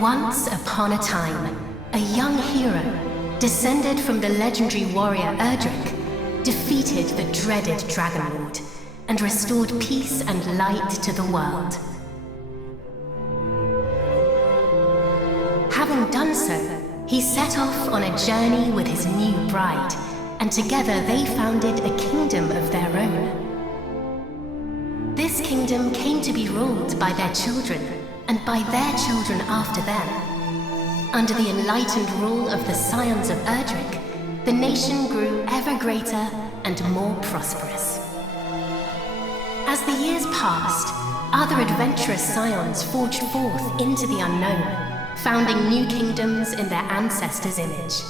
Once upon a time, a young hero, descended from the legendary warrior Erdrick, defeated the dreaded Dragon Lord and restored peace and light to the world. Having done so, he set off on a journey with his new bride, and together they founded a kingdom of their own. This kingdom came to be ruled by their children, and by their children after them. Under the enlightened rule of the scions of Erdrick, the nation grew ever greater and more prosperous. As the years passed, other adventurous scions forged forth into the unknown, founding new kingdoms in their ancestors' image.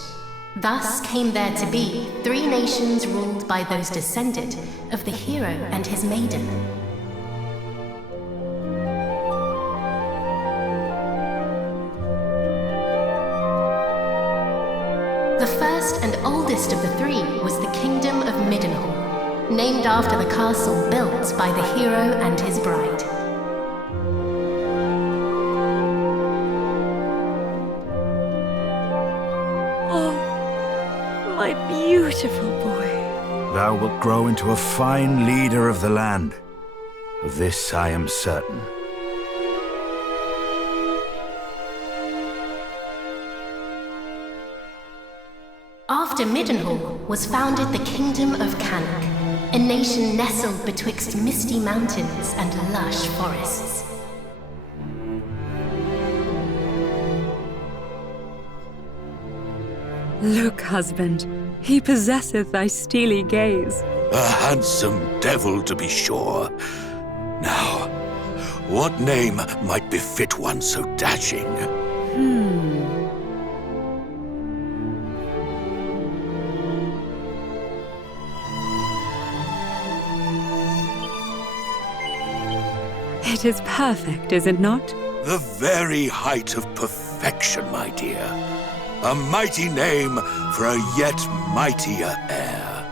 Thus came there to be 3 nations ruled by those descended of the hero and his maiden. The first and oldest of the 3 was the kingdom of Midenhall, named after the castle built by the hero and his bride. My beautiful boy. Thou wilt grow into a fine leader of the land. Of this I am certain. After Midenhall was founded the kingdom of Cannock, a nation nestled betwixt misty mountains and lush forests. Look, husband, he possesseth thy steely gaze. A handsome devil, to be sure. Now, what name might befit one so dashing? It is perfect, is it not? The very height of perfection, my dear. A mighty name for a yet mightier heir.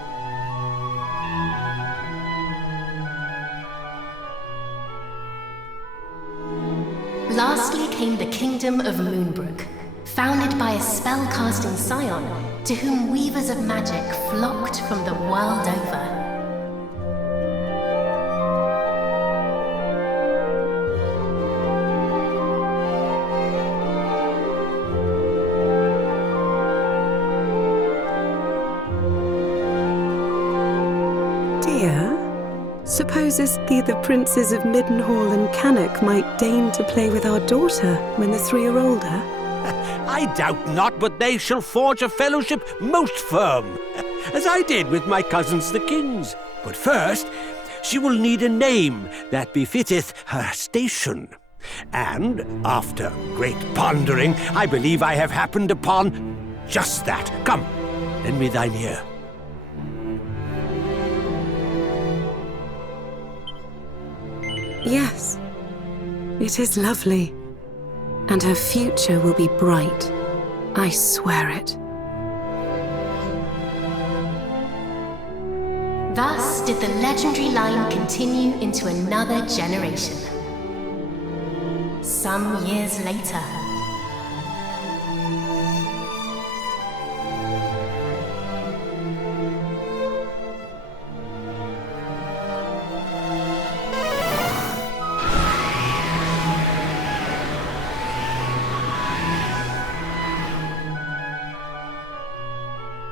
Lastly came the kingdom of Moonbrook, founded by a spell-casting scion to whom weavers of magic flocked from the world over. Supposest thee the princes of Midenhall and Cannock might deign to play with our daughter when the 3 are older? I doubt not but they shall forge a fellowship most firm, as I did with my cousins the kings. But first, she will need a name that befitteth her station. And, after great pondering, I believe I have happened upon just that. Come, lend me thine ear. Yes, it is lovely, and her future will be bright. I swear it. Thus did the legendary line continue into another generation. Some years later,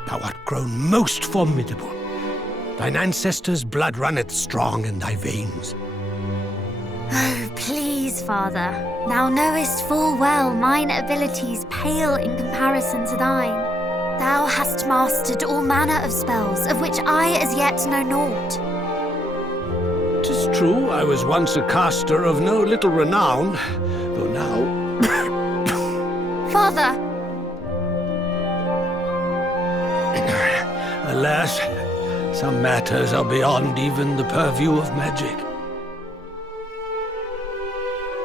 Thou art grown most formidable. Thine ancestors' blood runneth strong in thy veins. Oh, please, Father. Thou knowest full well mine abilities pale in comparison to thine. Thou hast mastered all manner of spells, of which I as yet know naught. 'Tis true I was once a caster of no little renown, though now... Father! Alas, some matters are beyond even the purview of magic.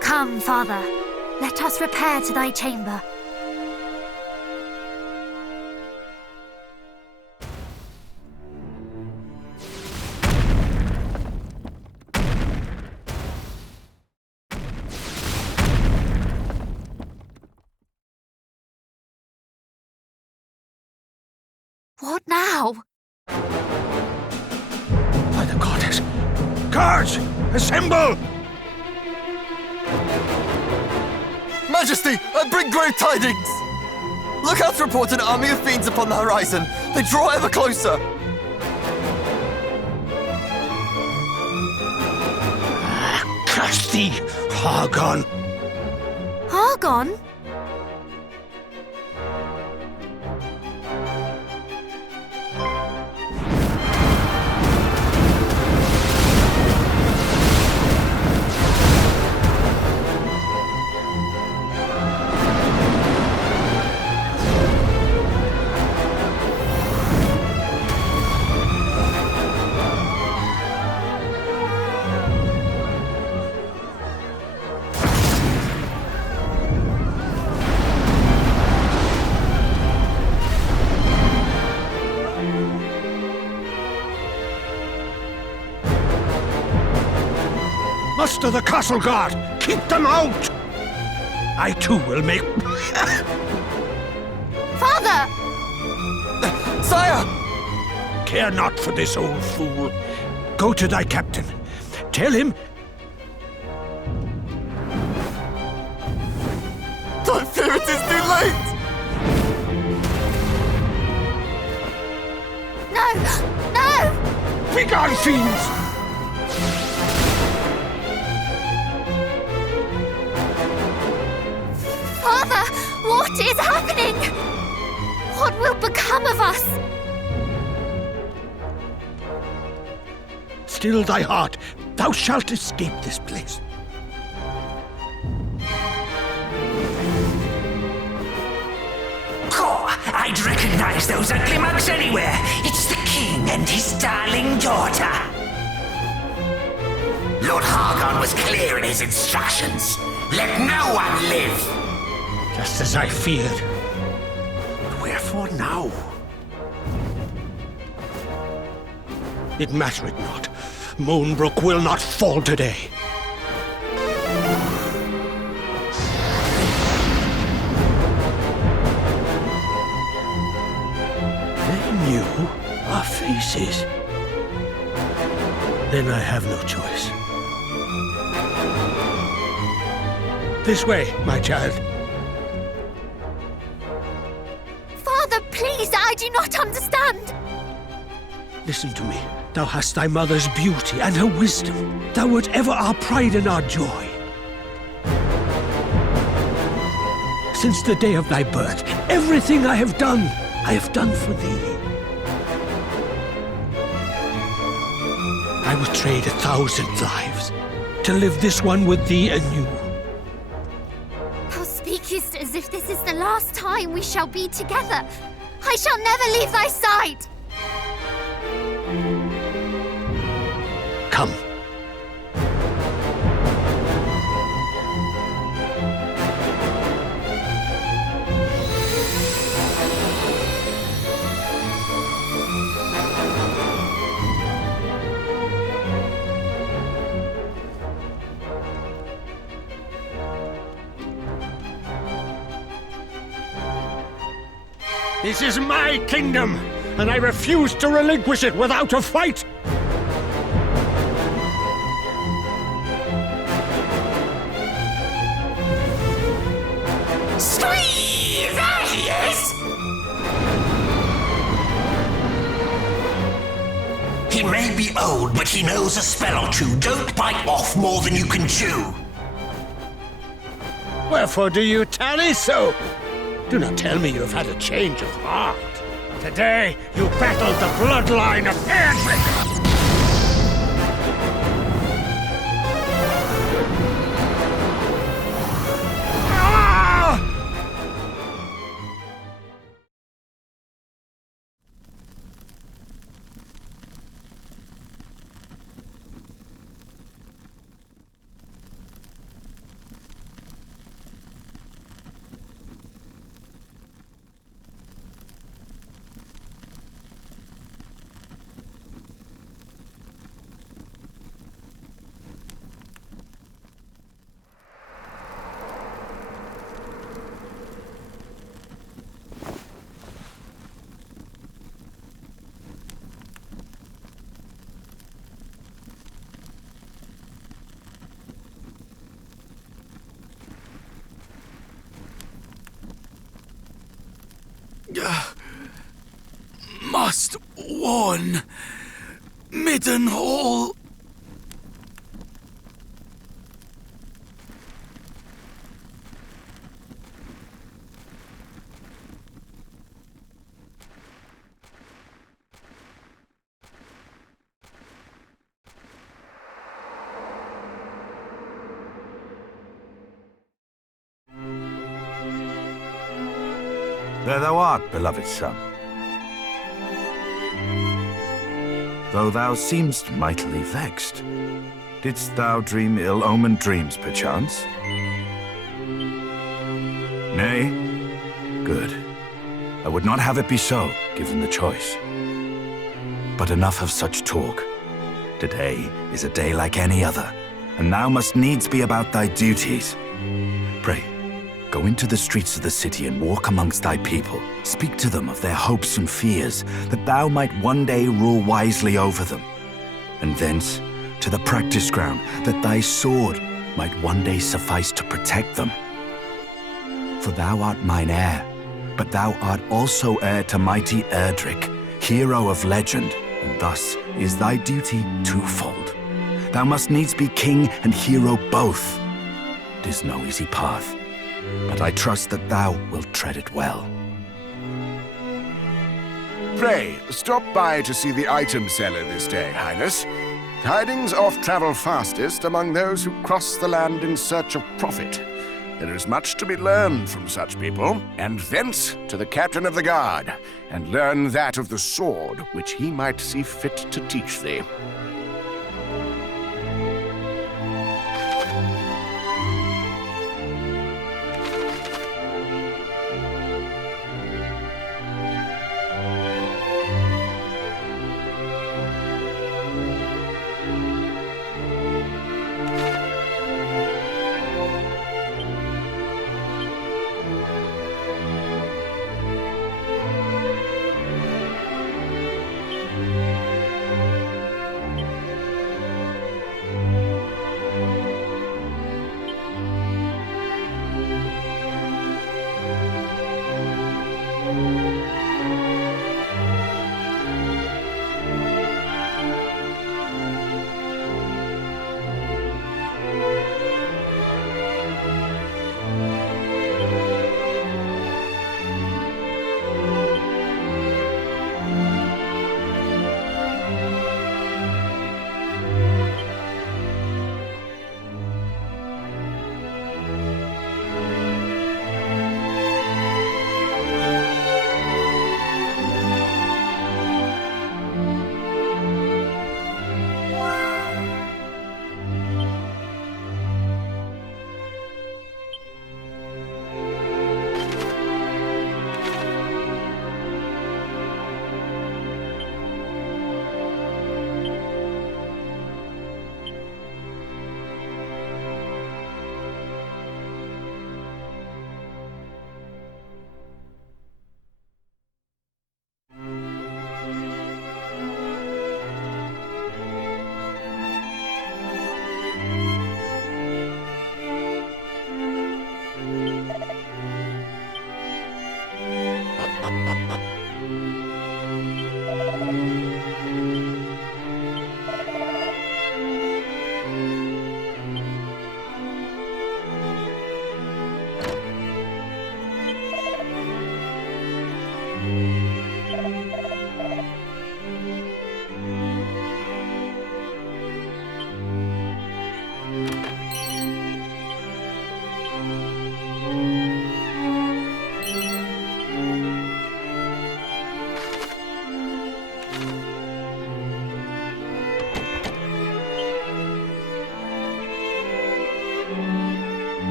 Come, Father. Let us repair to thy chamber. What now? By the goddess! Guards! Assemble! Majesty, I bring grave tidings! Look out to report an army of fiends upon the horizon. They draw ever closer. Curse thee, Hargon! Argon? Muster the castle guard! Keep them out! I too will make... Father! Sire! Care not for this old fool. Go to thy captain. Tell him... I fear it is too late! No! No! Begone, fiends! Father! What is happening? What will become of us? Still thy heart. Thou shalt escape this place. I'd recognize those ugly mugs anywhere. It's the king and his darling daughter. Lord Hargon was clear in his instructions. Let no one live. Just as I feared. But wherefore now? It mattereth not. Moonbrook will not fall today. They knew our faces. Then I have no choice. This way, my child. Father, please, I do not understand. Listen to me. Thou hast thy mother's beauty and her wisdom. Thou wert ever our pride and our joy. Since the day of thy birth, everything I have done for thee. I would trade 1,000 lives to live this one with thee anew. Thou speakest as if this is the last time we shall be together. I shall never leave thy side. Come. This is my kingdom, and I refuse to relinquish it without a fight! Squeeze! There he is! He may be old, but he knows a spell or two. Don't bite off more than you can chew. Wherefore do you tarry so? Do not tell me you have had a change of heart. Today, you battled the bloodline of Erdrick! must warn Midenhall. There thou art, beloved son. Though thou seemst mightily vexed, didst thou dream ill-omened dreams, perchance? Nay? Good. I would not have it be so, given the choice. But enough of such talk. Today is a day like any other, and thou must needs be about thy duties. Pray, go into the streets of the city and walk amongst thy people. Speak to them of their hopes and fears, that thou might one day rule wisely over them. And thence to the practice ground, that thy sword might one day suffice to protect them. For thou art mine heir, but thou art also heir to mighty Erdrick, hero of legend, and thus is thy duty twofold. Thou must needs be king and hero both. 'Tis no easy path, but I trust that thou wilt tread it well. Pray, stop by to see the item seller this day, Highness. Tidings oft travel fastest among those who cross the land in search of profit. There is much to be learned from such people, and thence to the captain of the guard, and learn that of the sword which he might see fit to teach thee.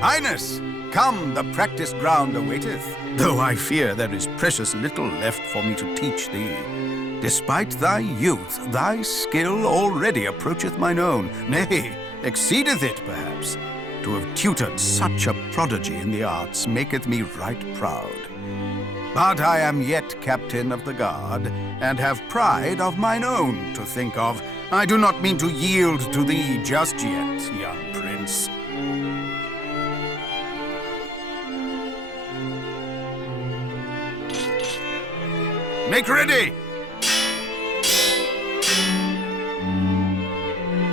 Highness, come, the practice ground awaiteth. Though I fear there is precious little left for me to teach thee. Despite thy youth, thy skill already approacheth mine own, nay, exceedeth it, perhaps. To have tutored such a prodigy in the arts maketh me right proud. But I am yet captain of the guard, and have pride of mine own to think of. I do not mean to yield to thee just yet, young prince. Make ready!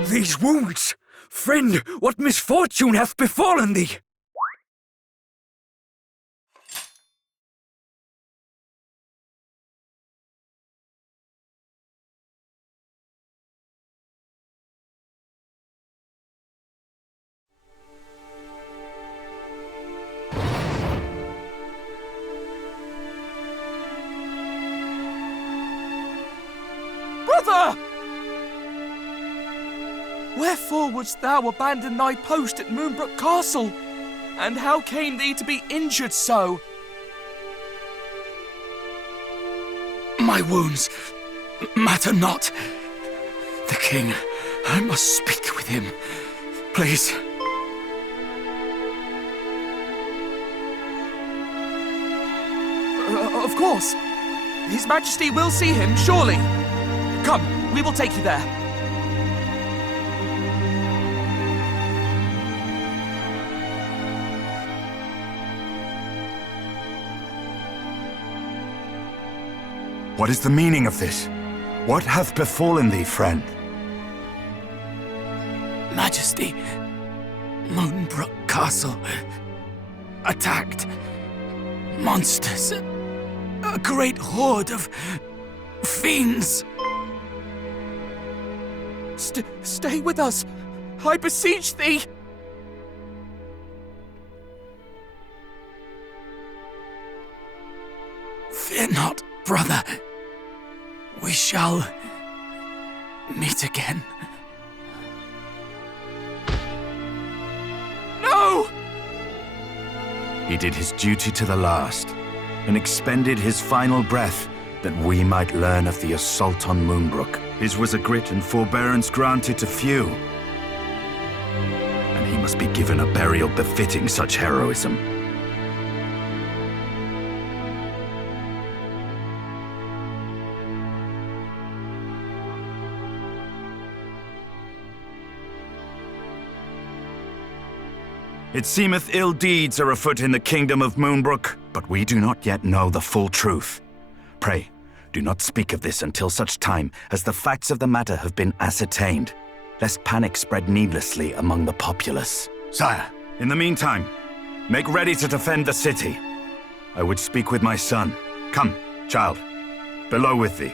These wounds! Friend, what misfortune hath befallen thee? Brother! Wherefore wouldst thou abandon thy post at Moonbrook Castle? And how came thee to be injured so? My wounds matter not. The king, I must speak with him. Please. Of course. His Majesty will see him, surely. Come, we will take you there. What is the meaning of this? What hath befallen thee, friend? Majesty, Moonbrook Castle attacked. Monsters. A great horde of fiends. Stay with us, I beseech thee. Fear not, brother. We shall meet again. No! He did his duty to the last, and expended his final breath that we might learn of the assault on Moonbrook. His was a grit and forbearance granted to few, and he must be given a burial befitting such heroism. It seemeth ill deeds are afoot in the kingdom of Moonbrook, but we do not yet know the full truth. Pray, do not speak of this until such time as the facts of the matter have been ascertained, lest panic spread needlessly among the populace. Sire, in the meantime, make ready to defend the city. I would speak with my son. Come, child, below with thee.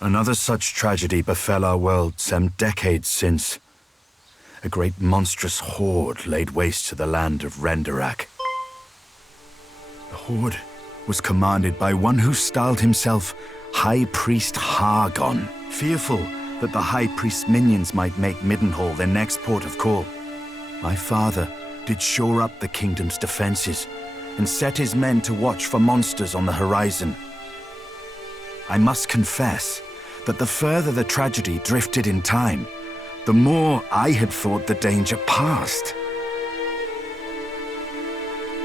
Another such tragedy befell our world some decades since. A great monstrous horde laid waste to the land of Renderak. The horde was commanded by one who styled himself High Priest Hargon, fearful that the High Priest's minions might make Midenhall their next port of call. My father did shore up the kingdom's defenses and set his men to watch for monsters on the horizon. I must confess that the further the tragedy drifted in time, the more I had thought the danger past.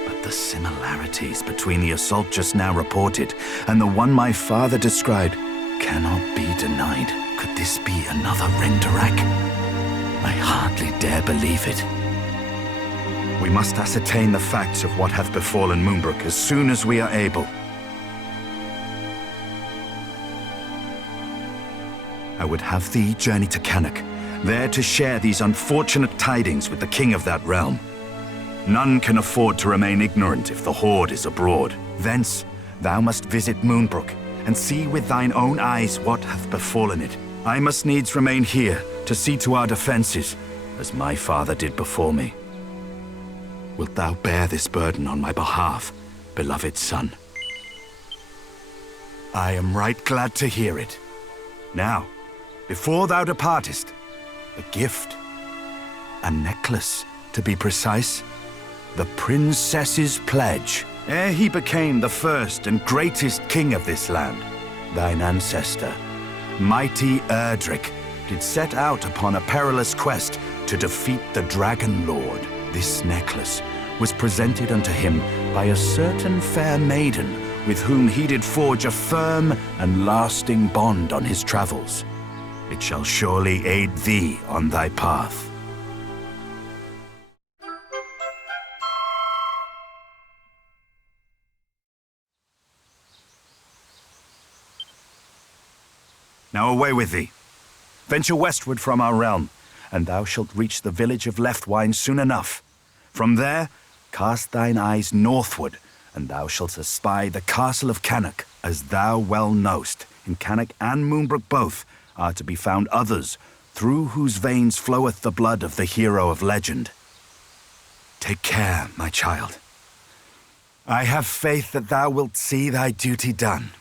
But the similarities between the assault just now reported and the one my father described cannot be denied. Could this be another Renderak? I hardly dare believe it. We must ascertain the facts of what hath befallen Moonbrook as soon as we are able. I would have thee journey to Cannock, there to share these unfortunate tidings with the king of that realm. None can afford to remain ignorant if the Horde is abroad. Thence, thou must visit Moonbrook, and see with thine own eyes what hath befallen it. I must needs remain here to see to our defenses, as my father did before me. Wilt thou bear this burden on my behalf, beloved son? I am right glad to hear it. Now, before thou departest, a gift. A necklace, to be precise. The princess's pledge. Ere he became the first and greatest king of this land, thine ancestor, mighty Erdrick, did set out upon a perilous quest to defeat the Dragon Lord. This necklace was presented unto him by a certain fair maiden with whom he did forge a firm and lasting bond on his travels. It shall surely aid thee on thy path. Now away with thee. Venture westward from our realm, and thou shalt reach the village of Leftwine soon enough. From there, cast thine eyes northward, and thou shalt espy the castle of Cannock. As thou well knowst, in Cannock and Moonbrook both are to be found others, through whose veins floweth the blood of the hero of legend. Take care, my child. I have faith that thou wilt see thy duty done.